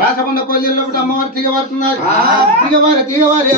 రాసకుండా కొల్లీలో అమ్మవారు తిగబడుతున్నారు. తిగవారి తిగవారి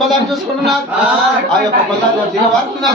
పదార్థం చూసుకుంటున్నా ఆ యొక్క పదార్థం దిగవారుతున్నా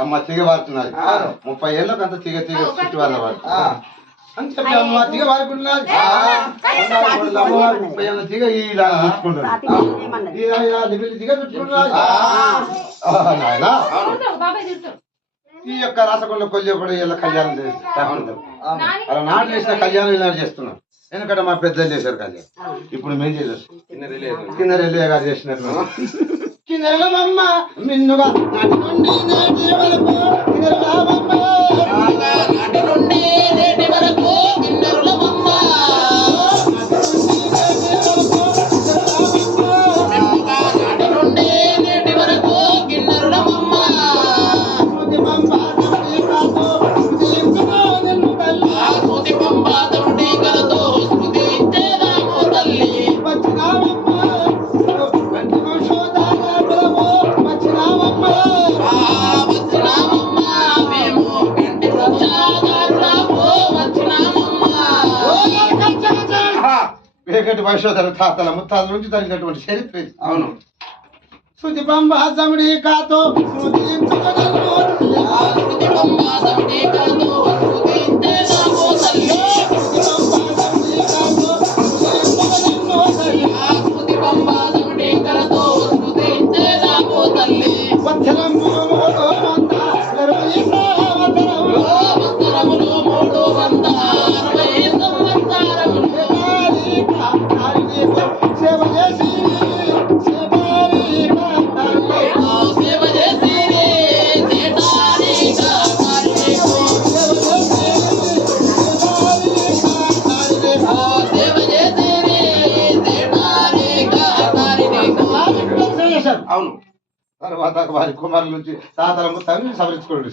అమ్మ తీగ వాడుతున్నది 30 ఏళ్ళకి అంత తీగ చుట్టూ వాళ్ళ వాడు అని చెప్పి అమ్మ తీగ వాడుకుంటున్నది 30 ఏళ్ళ తీగ ఇలా చుట్టుకుంటున్నది తీగ చుట్టుకుంటున్నది. ఈ యొక్క రాసకొండ కొల్లి కూడా ఇలా కళ్యాణం చేస్తారు అలా నాటు చేసిన కళ్యాణం ఇలా చేస్తున్నాం. ఎందుకంటే మా పెద్దలు చేశారు కళ్యాణం, ఇప్పుడు మేము చేసేస్తాం. కింద రెల్లి గారు చేసినట్టు కిందరమమ్మ మిన్నుగా నాటి నుండి నేటి వరకు కిందరమమ్మ నాటి నుండి నేటి వరకు కిందరమమ్మ నాటి నుండి నేటి వరకు కిందరమమ్మ సుతి పంపా తోటి కలతో శృతి ఇచ్చేదాము తల్లి వచ్చినామమ్మ వేగటి వైశ్వధర తాతల ముత్తాల నుంచి తగినటువంటి చరిత్ర. అవును శృతి పంబాసముడి కాతో సేవ చేసి చేశారు. అవును. తర్వాత వారి కుమారుల నుంచి తాతల మొత్తాన్ని సవరించుకోండి.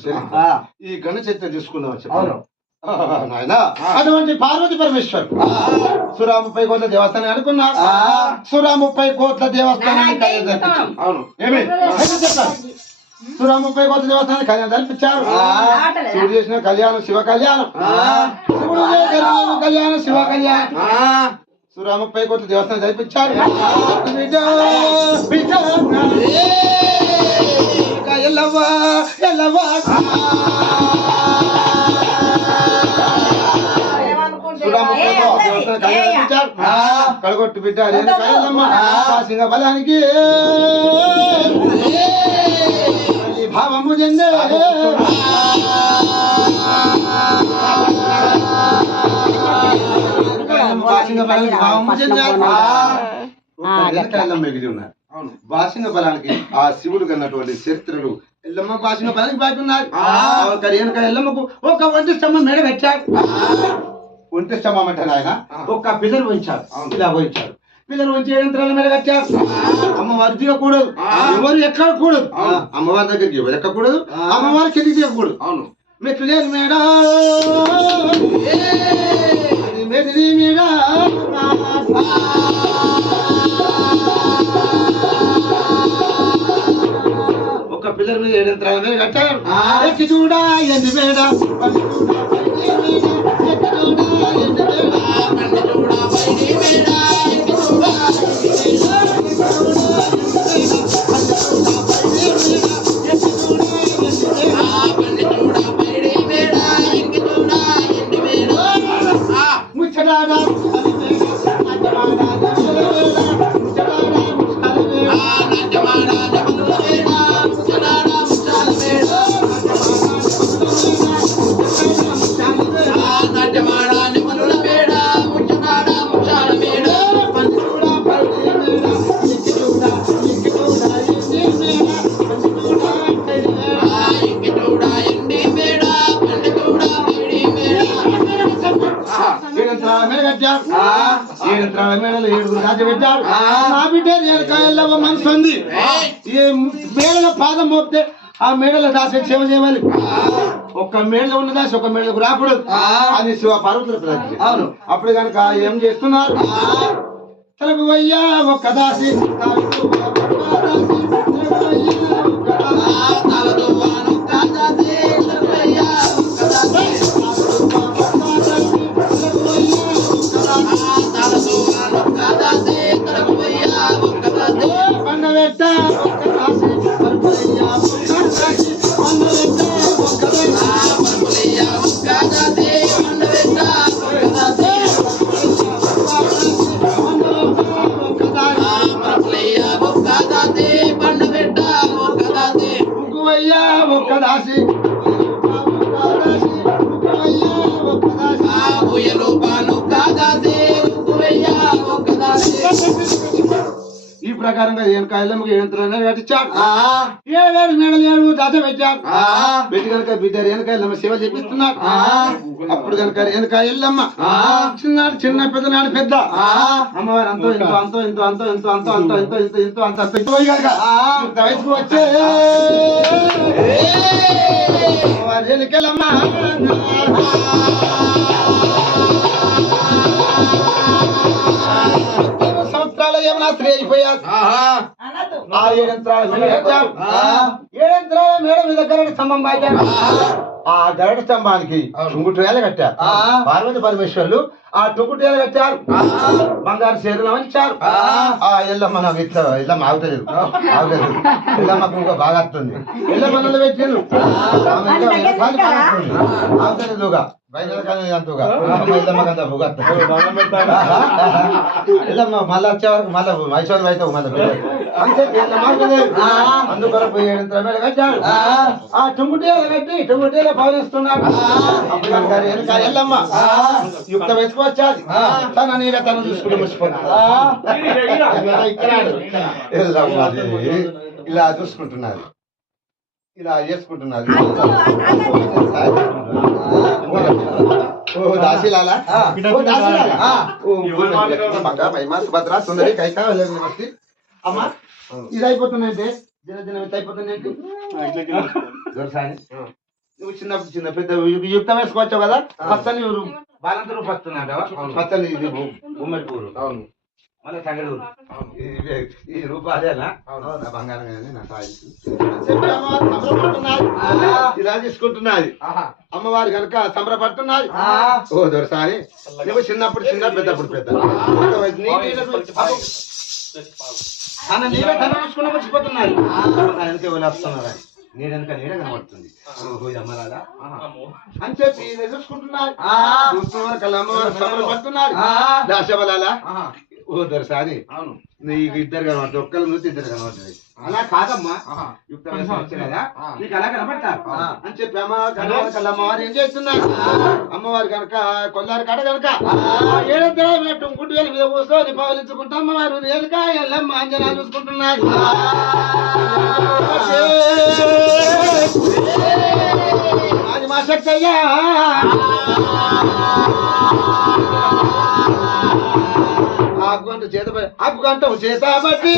ఈ గణ చరిత్ర తీసుకుందాం చెప్పాను నాయన. అటువంటి పార్వతి పరమేశ్వర్ సురా 30 కోట్ల దేవస్థానం అనుకున్నారు. సురా 30 కోట్ల దేవస్థానాన్ని అవును ఏమి చెప్పారు. సురా 30 కోట్ల దేవస్థానాన్ని కళ్యాణం జరిపించారు. శివుడు చేసిన కళ్యాణం శివ కళ్యాణం, శివుడు చేసిన కళ్యాణం శివ కళ్యాణం. సురా 30 కోట్ల దేవస్థానం జరిపించారు. ఎల్లవా ఎల్లవా కడగొట్టు బిడ్డ సింగ బలానికి భావము చెందే భావము చెందారు. మిగిలి ఉన్నారు. బాసింగ బలానికి ఆ శివుడు కన్నటువంటి చరిత్రలు ఎల్లమ్మ బాసింగ బలానికి బయట ఉన్నారు. ఎల్లమ్మకు ఒక ఒంటి స్తంభం మేడ కట్టాడు. ఒంటి స్తంభం అంటే ఆయన ఒక పిల్లలు వంచారు. ఇలా వంచారు. పిల్లలు వంచి యంత్రాల మీద కట్టారు. అమ్మవారు దిగకూడదు, ఎవరు ఎక్కకూడదు. అమ్మవారి దగ్గరికి ఎవరు ఎక్కకూడదు, అమ్మవారి కిందికి దిగకూడదు. అవును మెట్లు లేదు మేడా మేడ ఒక పిల్లల మీద 7 యంత్రాల మీద కట్టారు. ఎక్కి చూడా ఎండి మేడ మేడలు 7 దాచి పెట్టారు. నా బిడ్డ రేణుకాయల్లవ మనసు ఉంది. ఏ మేడల పాదం మోపితే ఆ మేడలో దాసి సేవ చేయాలి. ఒక్క మేడలో ఉన్న దాసి ఒక మేడలకు రాకూడదు. అది శివ పార్వతుల ప్రతి. అవును అప్పుడు కనుక ఏం చేస్తున్నారు. తలకు వయ్యా ఒక్క దాసి ఈ ప్రకారంగా ఎల్లమ్మకి 7 యంత్రాలు కట్టించాడు. 7 మేడలు 7 దాచ పెట్టాడు. పెట్టి కనుక బిడ్డ రేణుకాయల్లమ్మ సేవ చేపిస్తున్నాడు. అప్పుడు కనుక రేణుకాయల్లమ్మ చిన్నాడు చిన్న పెద్దనాడు పెద్ద అమ్మవారు అంతో ఇంతో అంతో ఇంతో అంతో ఇంతో అంతో అంతో ఇంతో ఇంతో ఇంతో అంత పెట్టుపోయి కనుక వయసుకు వచ్చే రేణుకాయల్లమ్మ సంవత్సరాలు ఏమన్నా స్త్రీ అయిపోయారు. ఆ 7 యంత్రాల మేడ మీద గరడ స్తంభం బాగారు. ఆ గరడ స్తంభానికి టుంగుటేలు కట్టారు. పార్వతి పరమేశ్వర్లు ఆ టుంగుటేలు కట్టారు. బంగారు చీరలు ఇచ్చారు. ఆ ఎల్లమ్మ నాకు ఇట్లా ఎల్లమ్మ ఆగుతలేదు ఎల్లమ్మకు ఇంకా బాగా వస్తుంది. ఎల్లమ్మలు పెట్టిండ్రు ఆగుతలేదుగా మళ్ళా వచ్చే వరకు మళ్ళీ ఐశ్వర్యం అవుతావు మళ్ళీ అందుకొరకు 7 యంత్రాల మేడ కట్టాడు. ఆ టుంగుటేలు కట్టి టుంగుటేలు పవనిస్తున్నాడు. ఎల్లమ్మ యుక్త వయసుకు వచ్చాది. తన నీడ తను చూసుకుంటూ ముచ్చిపోతున్నాడు. ఇలా చూసుకుంటున్నారు, ఇలా చేసుకుంటున్నారు. దాసిలాలా సుందరి కైకా అమ్మా ఇది అయిపోతుందంటే దినదిన అయిపోతుందంటే నువ్వు చిన్నప్పుడు చిన్న పెద్ద యుక్తం వేసుకోవచ్చు కదా పచ్చని బాలంతరూ పస్తున్నాడు పచ్చని ఇది ఉమ్మడి పూరు అవును మళ్ళీ తగడు ఈ రూపాయలేనా బంగారం కానీ నా ఇలా తీసుకుంటున్నది అమ్మవారి కనుక సంబరపడుతున్నది ఓ దొరసారి నువ్వు చిన్నప్పుడు చిన్న పెద్దప్పుడు పెద్ద తన నీవే తన చూసుకుని వచ్చిపోతున్నాయి వెనక ఎవరు వస్తున్నారా నీడెనక నీడ కనబడుతుంది అమ్మరాదా అని చెప్పి చూసుకుంటున్నారు చూస్తున్నారు కల్లా అమ్మవారు సంబరపడుతున్నారు దాశబలాలా ఓ దొరసారి అవును నీకు ఇద్దరు కనబడుతుంది ఒక్కరు నుంచి ఇద్దరు కనబడుతుంది అలా కాదమ్మా యుక్త వయసు వచ్చి కదా నీకు అలా కనబడతారు అని చెప్పి అమ్మవారు ఏం చేస్తున్నారు అమ్మవారు కనుక కొల్లారి కాడ కనుక ఏడెత్తు గుడ్డు వేల మీద కూర్చొని పవలించుకుంటా అమ్మవారు ఎలుక ఎల్లమ్మ అంజనా చూసుకుంటున్నారు అది మా శక్తి అయ్యా ఆకు గంట చేత బట్టి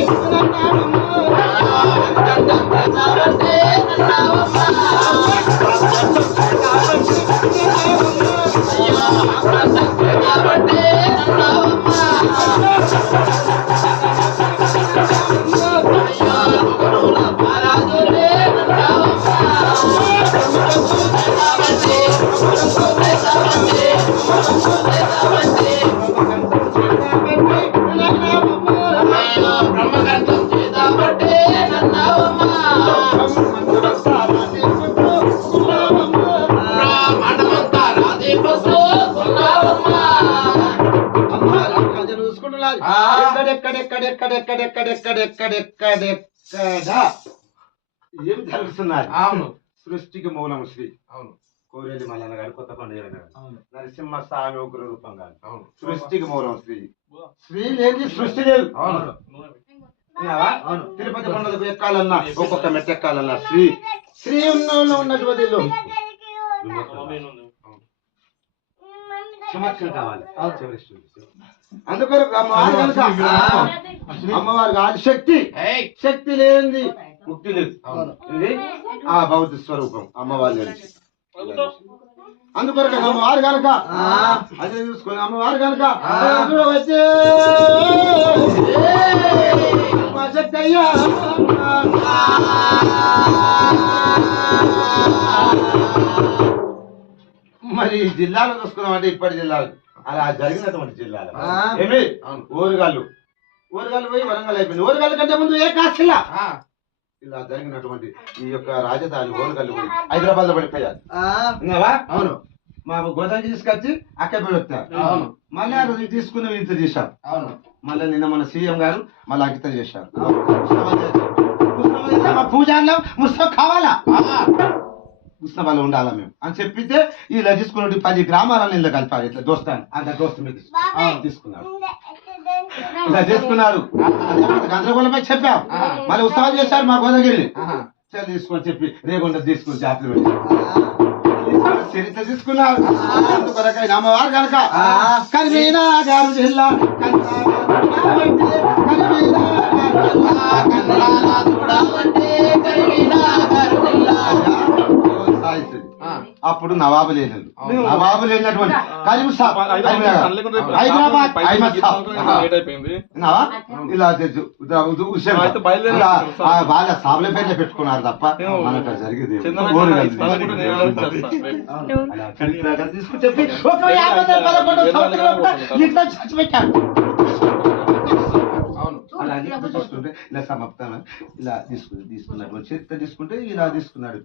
ఎక్కడెక్కడెక్కడెక్కడెక్కడెక్కడెక్కడ ఏం జరుగుతున్నారు అవును సృష్టికి మూలం శ్రీ అవును కోరేలి మల్లన్న గారు కొత్త పండుగ నరసింహ స్వామి ఉగ్ర రూపం గారు అవును సృష్టికి మూలం శ్రీ శ్రీ లేని సృష్టి లేదు అవును తిరుపతి పండుగకు ఎక్కాలన్నా ఒక్కొక్క మెట్టు ఎక్కాలన్నా శ్రీ శ్రీ ఉన్నటువంటి చమత్కారం కావాలి అందుకొరకు అమ్మవారికి ఆది శక్తి శక్తి లేనిది ముక్తి లేదు ఇది ఆ భౌతిక స్వరూపం అమ్మవారి అందుకొరకు అమ్మవారు కనుక అదే చూసుకుని అమ్మవారు కనుక వచ్చే మా శక్తి అయ్యా మరి జిల్లాలో చూసుకున్నామంటే ఇప్పటి జిల్లాలు అలా జరిగినటువంటి జిల్లాలో ఏమి ఓరుగాళ్ళు పోయి వరంగల్ అయిపోయింది ఓరుగాళ్ళ కంటే ముందు ఏ కాస్తిలా ఇలా జరిగినటువంటి ఈ యొక్క రాజధాని ఓరుగాళ్ళు పోయి హైదరాబాద్ లో పడిపోయారు అవును మా గోదావరి తీసుకొచ్చి అక్కడ పోయి వచ్చారు అవును మళ్ళీ ఆ రోజు తీసుకుని ఇంత చేశారు అవును మళ్ళీ నిన్న మన సీఎం గారు మళ్ళీ అంకితం చేశారు మా పూజాల్లో ముస్లిం కావాలా ముస్లింలు ఉండాలా మేము అని చెప్పితే ఇలా తీసుకున్నట్టు 10 గ్రామాలను ఇలా కలిపారు ఇట్లా దోస్తాను అంత దోస్తు మీద తీసుకున్నారు ఇలా చేసుకున్నారు గందరగోళంపై చెప్పాం మళ్ళీ ఉత్సవాలు చేశారు మా గోదాగిరి తీసుకొని చెప్పి రేగుంట తీసుకుని జాతర పెట్టారు చరిత్ర తీసుకున్నారు అందుకొరకైన అమ్మవారు కనుక కరిమీనా గారు జిల్లా అప్పుడు నవాబు లేనది నవాబు లేనటువంటి హైదరాబాద్ ఇలా వాళ్ళ సాబుల పేర్లు పెట్టుకున్నారు తప్ప మనకు జరిగేది చచ్చిపెట్టారు అలాగే చూసుకుంటే ఇలా సమాప్తం ఇలా తీసుకున్నాడు చరిత్ర తీసుకుంటే ఇలా తీసుకున్నాడు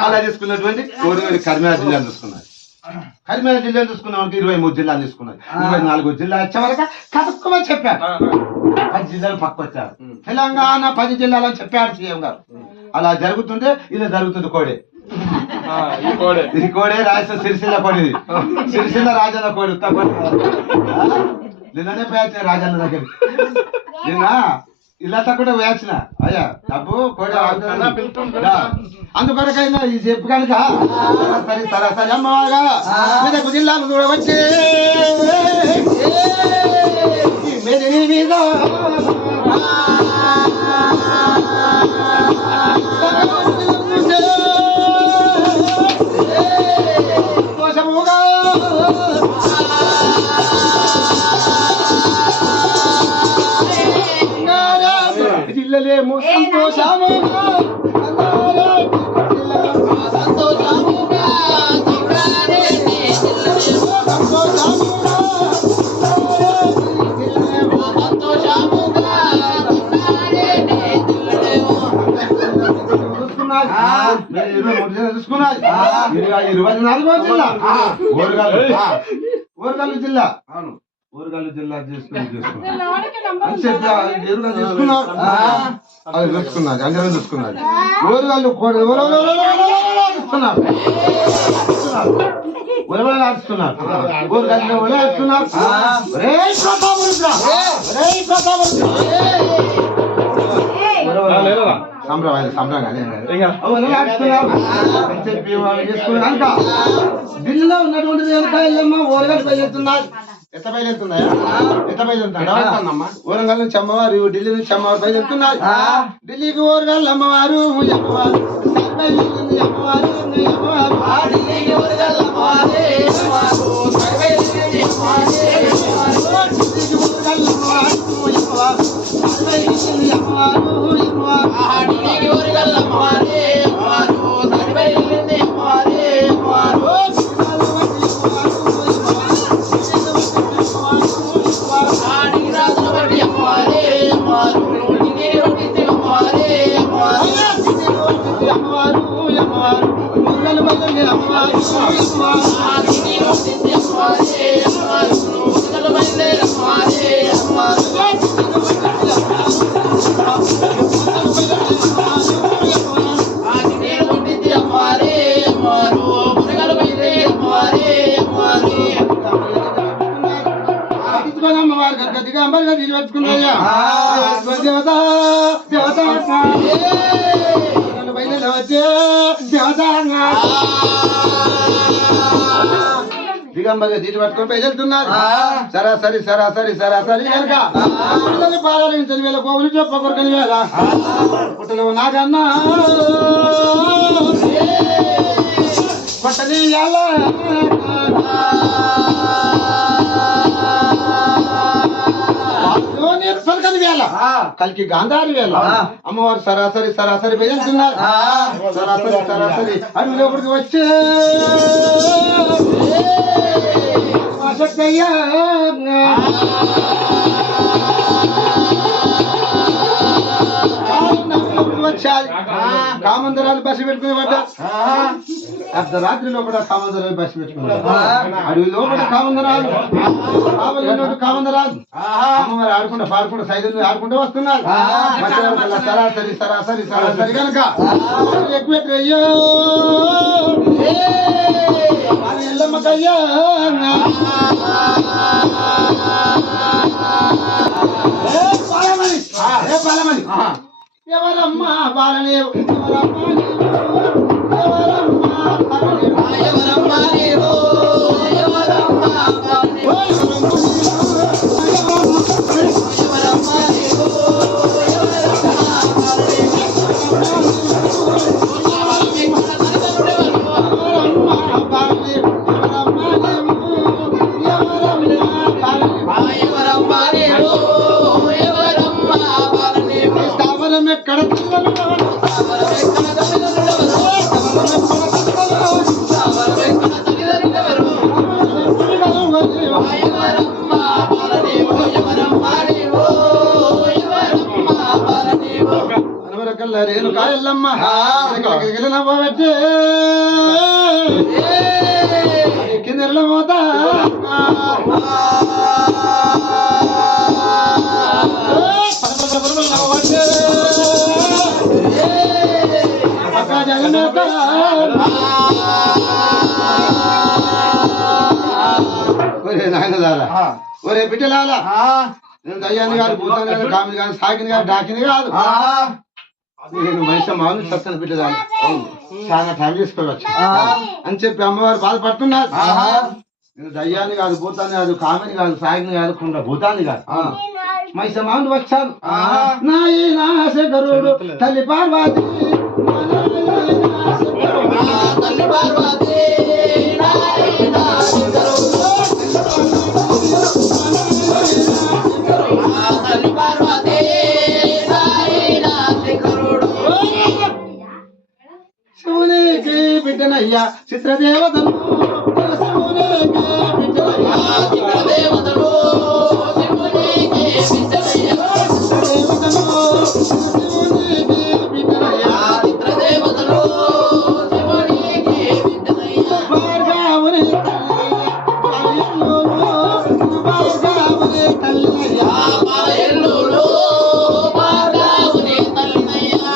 అలా తీసుకున్నటువంటి కరీంనగర్ జిల్లాను చూసుకున్నారు కరీంనగర్ జిల్లాను చూసుకున్నామంటే 23 జిల్లాలు తీసుకున్నారు 24 జిల్లాలు వచ్చే వరకు కదుక్కుమని చెప్పారు 10 జిల్లాలు పక్క వచ్చారు తెలంగాణ 10 జిల్లాలు అని చెప్పాడు సీఎం గారు అలా జరుగుతుంటే ఇలా జరుగుతుంది కోడే ఇది కోడే రాజస్థాన్ సిరిసిల్ల కోడేది సిరిసిల్ల రాజన్న కోడి ఉత్త కోడి నిన్ననే పోయాల్సిన రాజన్న దగ్గర నిన్న ఇలా తక్కువ వేయాల్సిన అయ్యా డబ్బు కోడి అందుకొరకైనా ఈ చెప్పు కనుక సరే సరే అమ్మవాగా జిల్లాకు చూడవచ్చే మెదిని మీద సంతోషముగా జిల్లలేమో సంతోషముగా చూసుకున్నాయి 24వ జిల్లా ఓరుగల్లు జిల్లా అవును ఓరుగల్లు జిల్లా చూసుకున్నది అందరం చూసుకున్నది ఓరుగల్లు ఆడుతున్నారు ఓరుగల్లు ఆడుతున్నారు ఢిల్లీలో ఉన్నటువంటి వ్యవసాయాలమ్మ ఓరగల్లు బయలుదేరుతున్నారు ఎంత బయలుదేరుతున్నాయా ఎంత బయలుదేరుతామ్మా ఓరంగల్ నుంచి అమ్మవారు ఢిల్లీ నుంచి అమ్మవారు బయలుదేరుతున్నారు ఢిల్లీకి ఓరగల్లు అమ్మవారు అమ్మవారు నిలబెట్టుకున్నాయా దేవత దేవత వచ్చే దేవత దిగంబర్గా తీసి పట్టుకొని బయలుతున్నారు సరాసరి సరాసరి సరాసరి కనుక పాలించని వేళ కోవులు చెప్పకొరకని వేళ పుట్టలు నాకన్నా కొట్టని పలకని వేళ కలికి గాంధారి వేళ అమ్మవారు సరాసరి సరాసరి బయలుతున్నారు సరాసరి సరాసరి అటు లోపలికి వచ్చే శక్తయ్యా వచ్చాది కామందరాలు బస్సు పెట్టుకుని పడ్డా అర్ధరాత్రి లోపల కామందరాలు బస్సు పెట్టుకున్నారు అడవి లోపల కామందరాలు కామందరాలు అమ్మవారు ఆడుకుంటా పాడుకుంటా సైదులు ఆడుకుంటూ వస్తున్నారు సరాసరి సరాసరి సరాసరి కనుక ఎక్కువ అయ్యో ఎల్లమ్మకయ్యా పాలమని ఎవరమ్మా బాలనే రేణుకా ఎల్లమ్మ నవ్వబెట్టే కింద పోతా జగన్నాథ ఒరే నాయనదారా ఒరే బిడ్డలాలా నేను దయ్యాన్ని కాదు భూతాన్ని కాదు కామిని కాదు సాకిని కాదు డాకిని కాదు నేను మనిషి మామూలు సత్తన బిడ్డదాన్ని చాలా టైం తీసుకోవచ్చు అని చెప్పి అమ్మవారు బాధపడుతున్నారు నేను దయ్యాన్ని కాదు, భూతాన్ని కాదు, కామిని కాదు, సాగిని కాదు, కుండ భూతాన్ని కాదు, మైసమాను వచ్చాను. నాయనా శంకరుడు తల్లి పార్వతి, తల్లి పార్వతి శివునికి బిడ్డనయ్యా చిత్రదేవతను, శివునికి బిడ్డనయ్యా చిత్రదేవతను, శివునికి బిడ్డనయ్యా చిత్రదేవతను, శివునికి బిడ్డనయ్యా చిత్రదేవతను, శివునికి బిడ్డనయ్యా భార్గవుని తల్లి భార్గవుని తల్లినయ్యా పాలెల్లులో భార్గవుని తల్లినయ్యా.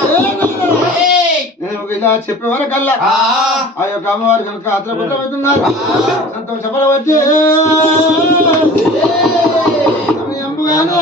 ఇలా చెప్పే వరకల్లా ఆ యొక్క అమ్మవారు కనుక అద్రపడుతున్నారు. సంతోషపడ వచ్చే అమ్ముగానే